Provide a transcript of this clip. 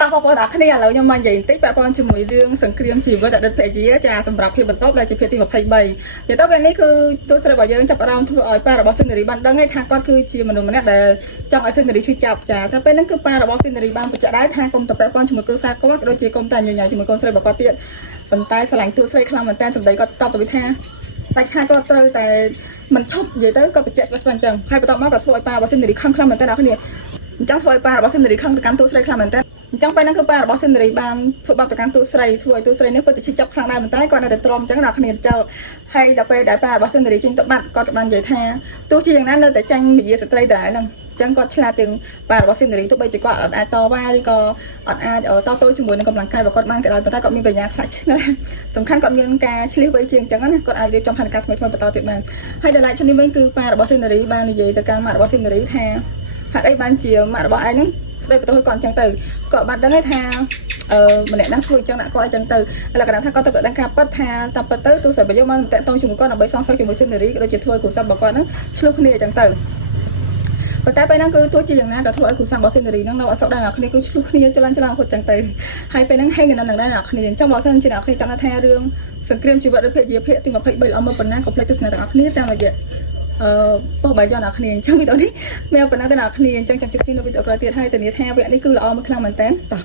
តោះបងប្អូនអរគ្នាឥឡូវខ្ញុំមកនិយាយបន្តិចពាក់ព័ន្ធជាមួយរឿងសង្គ្រាមជីវិតអតីតភរិយាចាសម្រាប់ភាពបន្ទាប់ដែលជាភាពទី23និយាយទៅពេលនេះគឺទស្សនវិជ្ជារបស់យើងចាប់អារម្មណ៍ធ្វើឲ្យប៉ារបស់ស៊ីនរីបានដឹងថាគាត់គឺជាមនុស្សម្នាក់ដែលចង់ឲ្យស៊ីនរីឈឺចាប់ចាតែពេលហ្នឹងគឺប៉ារបស់ស៊ីនរីបានបញ្ជាក់ដែរថាកុំទៅពាក់ព័ន្ធជាមួយគ្រួសារគាត់ដូចជាកុំតែញញជាមួយកូនស្រីរបស់គាត់ទៀតប៉ុន្តែស្រឡាញ់ទូស្រីខ្លាំងមែនតើសម្ដីគាត់តបទៅថាដាច់ខាតគាត់ត្រូវតែមិនឈប់និយាយទៅគាត់បញ្ជាក់ស្បស្បអញ្ចឹងហើយបន្ទាប់មកគាត់ធ្វើឲ្យប៉ារបស់ស៊ីនរីខឹងខ្លាំងមែនតើអ្នកគ្នាអញ្ចឹងធ្វើឲ្យប៉ារបស់ស៊ីនរីខឹងទៅកាន់ទូស្រីខ្លាំងមែនតើអញ្ចឹងពេលហ្នឹងគឺប៉ារបស់ស៊ីនរីបានធ្វើបាបទៅកាន់ទូស្រីធ្វើឲ្យទូស្រីនេះពិតជាចាប់ខ្លាំងដែរប៉ុន្តែគាត់នៅតែទ្រាំអញ្ចឹងដល់គ្នាចោលហើយដល់ពេលដែលប៉ារបស់ស៊ីនរីចេញទៅបាត់គាត់ក៏បាននិយាយថាទោះជាយ៉ាងណានៅតែចាញ់វិជាស្ត្រីដែរហ្នឹងអញ្ចឹងគាត់ឆ្លាតទាំងប៉ារបស់ស៊ីនរីទោះបីជាគាត់អត់អាចតវ៉ាឬក៏អត់អាចតទល់ជាមួយនឹងកម្លាំងកាយរបស់គាត់បានក៏ដោយប៉ុន្តែគាត់មានបញ្ញាខ្លាចឆ្នះសំខាន់គាត់មានការឆ្លៀសវៃជាងអញ្ចឹងណាគាត់អាចរៀបចំផែនការថ្មីៗបន្តទៀតបានហើយដល់ឡែកឈុតនេះវិញគឺប៉ារបស់ស៊ីនរីបាននិយាយទៅកាន់ម៉ាក់របស់ស៊ីនរីថាហេតុអីបានជាម៉ាក់របស់ឯងហ្នឹងស្ដីបន្ទោសឲ្យគាត់អញ្ចឹងទៅគាត់បានដឹងថាម្នាក់ហ្នឹងធ្វើអញ្ចឹងដាក់គាត់អញ្ចឹងទៅលក្ខណៈថាគាត់ទៅដឹងការពិតថាតាមពិតទៅទូរស័ព្ទរបស់យើងមកតាក់ទងជាមួយគាត់ដើម្បីសងសឹកជាមួយស៊ីនរីក៏ដូចជាធ្វើឲ្យគ្រួសាររបស់គាត់ហ្នឹងឆ្លោះគ្នាអញ្ចឹងទៅប៉ុន្តែពេលហ្នឹងគឺទោះជាយ៉ាងណាក៏ធ្វើឲ្យគ្រួសាររបស់ស៊ីនរីហ្នឹងនៅអត់សុខដែរអ្នកគ្នាគឺឆ្លោះគ្នាច្រឡំច្រឡំហត់អញ្ចឹងទៅហើយពេលហ្នឹងហេងនៅនឹងដែរអ្នកគ្នាអញ្ចឹងបើសិនជាអ្នកគ្នាចង់ថារឿងសង្គ្រាមជីវិតឬភេទជាភាគទី23ល្អមើលប៉ុណ្ណាកុំភ្លេចទស្សនាទាំងអស់គ្នាតាមរយៈបោះបាយយកអ្នកគ្នាអញ្ចឹងវីដេអូនេះមានប៉ុណ្ណាតែអ្នកគ្នាអញ្ចឹងចាំជួបគ្នានៅវីដេអូក្រោយទៀតហើយធានាថាវគ្គនេះគឺល្អមួយខ្លាំងមែនតើតោះ